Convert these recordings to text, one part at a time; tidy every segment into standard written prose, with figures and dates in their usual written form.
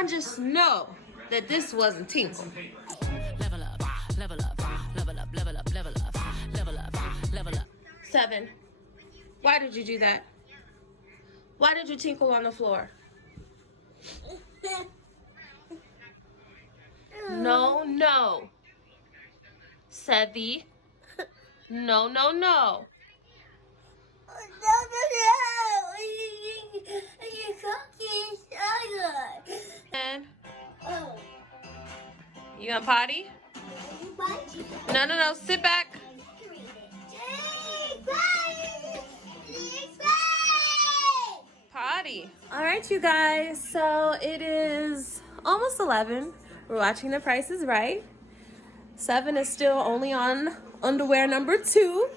I just know that this wasn't Tinkle. Level up, level up, level up, level up, level up, level up, level up. 7. Why did you do that? Why did you tinkle on the floor? No, no. Sevi. No, no, no. And you gonna potty? No, no, no. Sit back. Potty. All right, you guys. So it is almost 11. We're watching The Price is Right. 7 is still only on underwear number 2.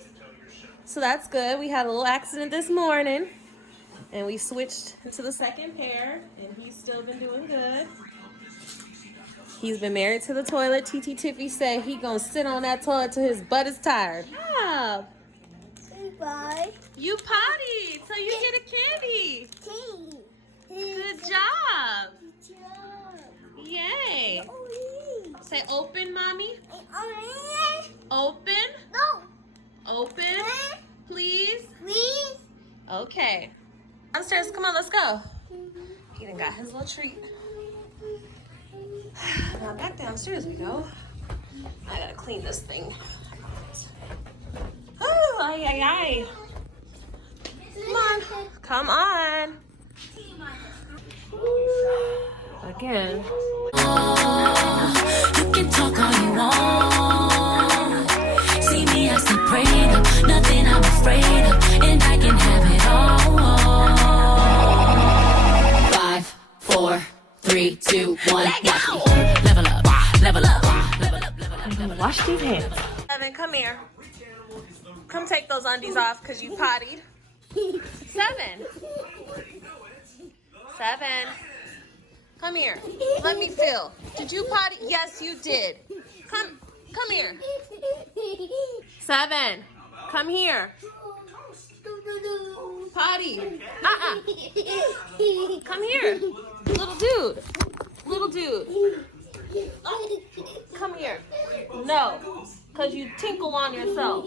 So that's good. We had a little accident this morning and we switched into the second pair and he's still been doing good. He's been married to the toilet. TT Tiffy said he gonna sit on that toilet till his butt is tired. Yeah. Bye. You potty, so you get a candy. Good job. Yay. Say open, mommy. Open. No. Open. Please. Please. Okay. Downstairs, come on, let's go. He done got his little treat. Now back downstairs we go. I gotta clean this thing. Oh, ay, ay, ay. Come on. Come on. Again. You can talk all you want. See me, I see prayed up. Nothing I'm afraid of. And I can have it all. 5, 4, 3, 2, 1. Let go. Level up, level up, level up, level up. I'm gonna wash these hands. Evan, come here. Come take those undies off because you pottied. 7. 7. Come here. Let me feel. Did you potty? Yes, you did. Come here. 7. Come here. Potty. Come here. Little dude. Little dude. Come here. No. Because you tinkle on yourself.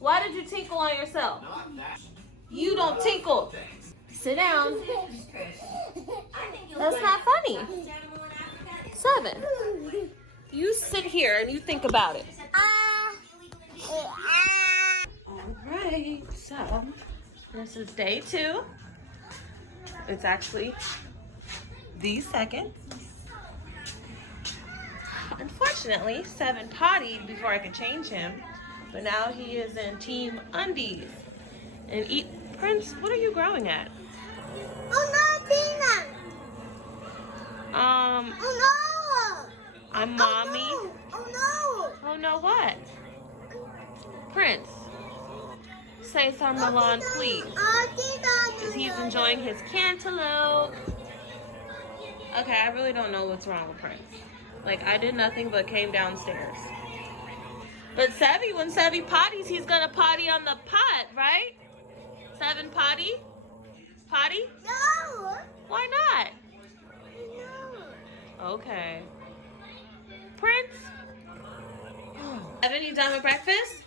Why did you tinkle on yourself? You don't tinkle. Sit down. That's not funny. 7. You sit here and you think about it. Alright, so this is day 2. It's actually the second. Unfortunately, 7 pottied before I could change him, but now he is in Team Undies. And Prince, what are you growing at? Oh no, Tina! Oh no! I'm mommy. Oh no! Oh no, what? Prince, say something, Milan, please. Because he's enjoying his cantaloupe. Okay, I really don't know what's wrong with Prince. Like, I did nothing but came downstairs. But Sevi, when Sevi potties, he's gonna potty on the pot, right? 7 potty? Potty? No! Why not? No! Okay. Prince? 7, you done with breakfast?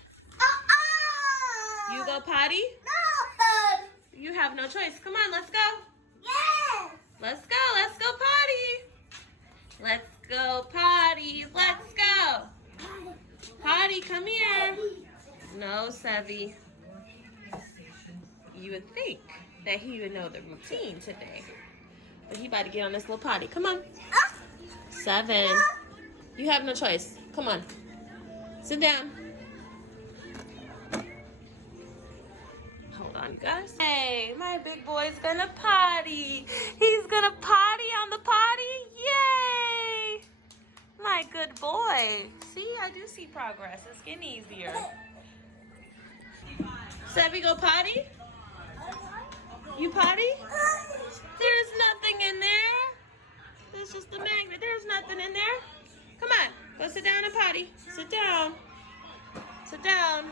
You go potty? No! You have no choice. Come on, let's go. Yes! Let's go potty. Let's go potty. Let's go. Potty, come here. No, Sevi. You would think that he would know the routine today. But he about to get on this little potty. Come on. 7. You have no choice. Come on. Sit down. Hold on, you guys. Hey, my big boy's gonna potty. He's gonna potty on the potty. Yay! My good boy. See, I do see progress. It's getting easier. Sevi, go potty? You potty? There's nothing in there. There's just the magnet. There's nothing in there. Come on. Go sit down and potty. Sit down. Sit down.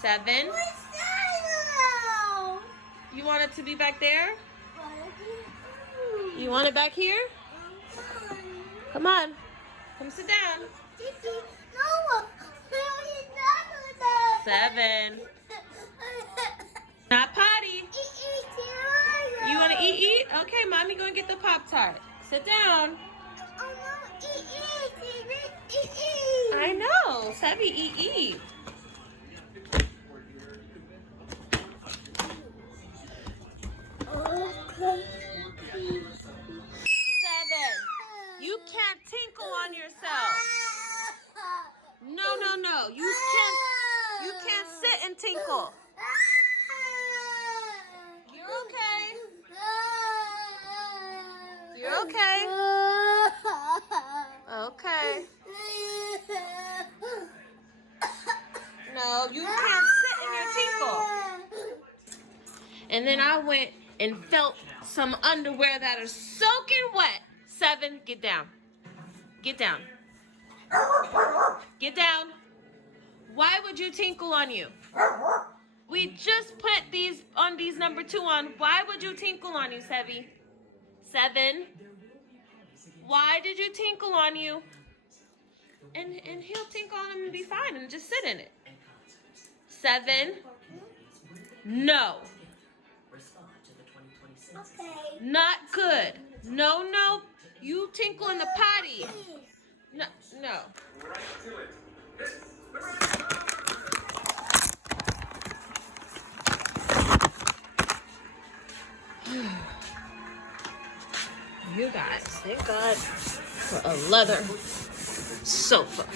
7. You want it to be back there? You want it back here? Come on. Come sit down. No. 7. Not potty. You want to eat? Okay, mommy gonna get the Pop-Tart. Sit down. I know. Savvy, eat. 7. You can't tinkle on yourself. No. You can't sit and tinkle. You're okay. You're okay. Okay. No, you can't sit in your tinkle. And then I went and felt some underwear that are soaking wet. 7, get down. Get down. Get down. Why would you tinkle on you? We just put these number 2 on. Why would you tinkle on you, Sevy? 7. Why did you tinkle on you? And he'll tinkle on him and be fine and just sit in it. 7. No. Okay. Not good. No. You tinkle in the potty. No. You guys, thank God for a leather sofa.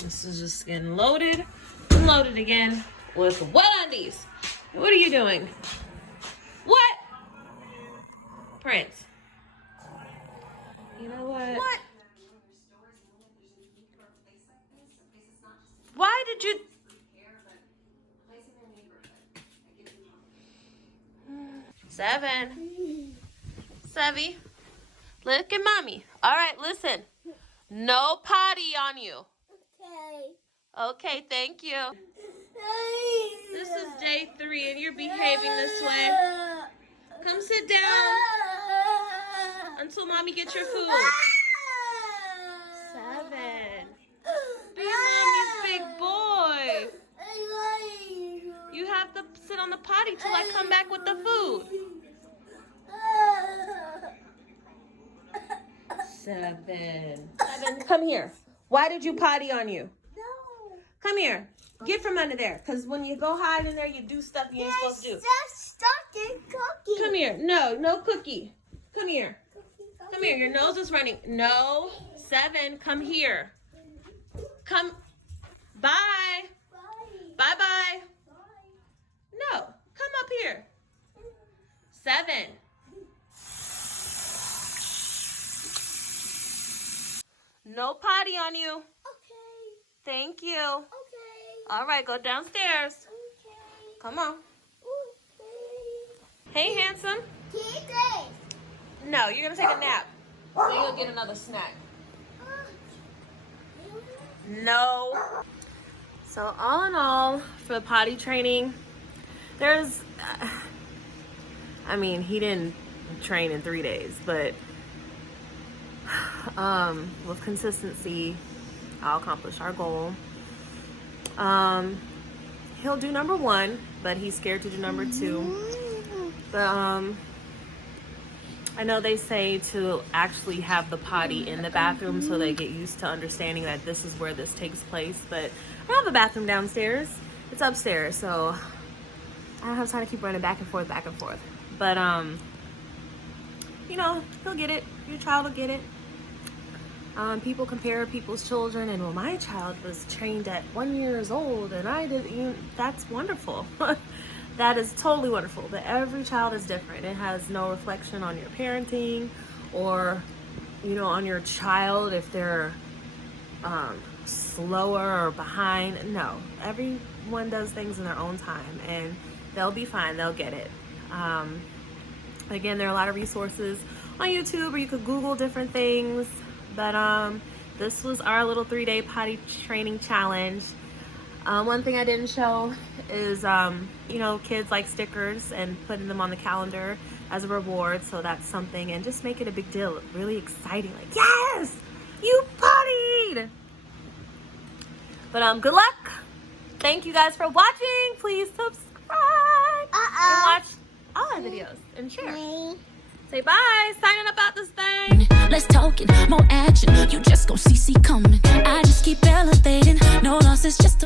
This is just getting loaded and loaded again with wet undies. What are you doing? What? Prince. You know what? What? Why did you... Seven. Sevy. Look at mommy. All right, listen. No potty on you. Okay. Okay, thank you. This is day 3 and you're behaving this way. Come sit down until mommy gets your food. 7. Be mommy's big boy. You have to sit on the potty till I come back with the food. 7. Come here. Why did you potty on you? No. Come here. Get from under there. Because when you go hide in there, you do stuff you ain't supposed to do. Just stuck in cookie. Come here. No cookie. Come here. Come here. Your nose is running. No. 7. Come here. Come. Bye. Bye. Bye. No. Come up here. 7. No potty on you. Okay. Thank you. Okay. All right, go downstairs. Okay. Come on. Okay. Hey, handsome. TJ. No, you're going to take a nap. Then you'll get another snack. No. So all in all, for the potty training, there's, he didn't train in 3 days, but with consistency, I'll accomplish our goal. He'll do number 1, but he's scared to do number 2. But I know they say to actually have the potty in the bathroom so they get used to understanding that this is where this takes place. But I don't have a bathroom downstairs. It's upstairs, so I don't have time to keep running back and forth. But he'll get it. Your child will get it. People compare people's children, and well, my child was trained at 1 year old, and I did. That's wonderful. That is totally wonderful. But every child is different. It has no reflection on your parenting, or on your child if they're slower or behind. No, everyone does things in their own time, and they'll be fine. They'll get it. Again, there are a lot of resources on YouTube, or you could Google different things. But this was our little 3-day potty training challenge. One thing I didn't show is, you know, kids like stickers and putting them on the calendar as a reward. So that's something, and just make it a big deal, really exciting. Like, yes, you pottied. But good luck. Thank you guys for watching. Please subscribe and watch all our videos and share. Say bye. Signing up out this thing. Let's talk it, more action. You just gon' see coming. I just keep elevating. No losses, just